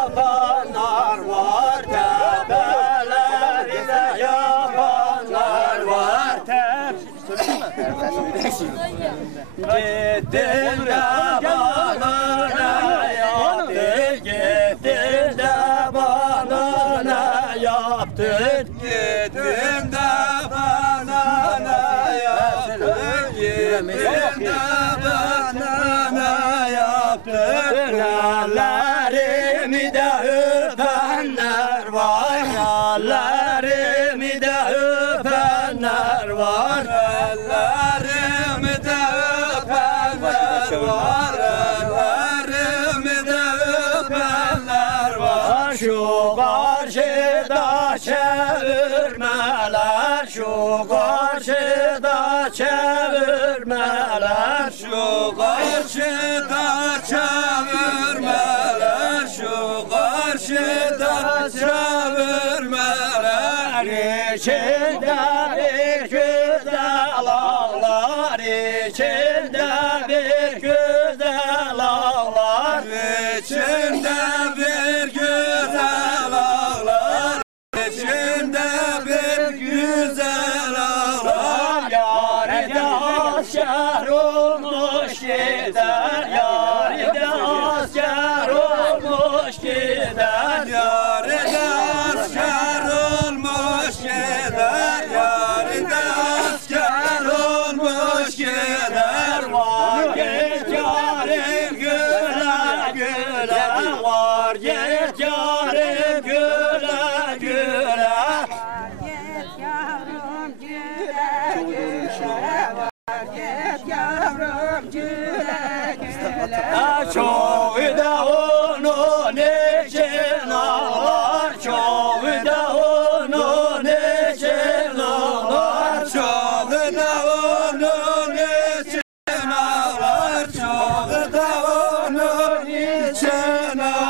yapanlar var Tepelerinde yapanlar var. De bana yaptın? Gittin de bana yaptın? Gittin de bana yaptın? Gittin de bana yaptın Ellerimi de öpenler var Ellerimi de öpenler var Ellerimi de öpenler var Ellerimi de öpenler var. Şu karşıda çevirmeler Şu karşıda çevirmeler Şu karşıda çevirmeler karşıda çevirmeler İçinde bir güzel ağlar içinde güzel ağlar içinde bir güzel ağlar içinde bir güzel ağlar. De asker olmuş gider Yâri git yarim güle güle. Git yavrum güle güle Git yavrum güle güle Çoğu da onun için ağlar Çoğu da onun için ağlar Çoğu da onun için ağlar Çoğu da onun için ağlar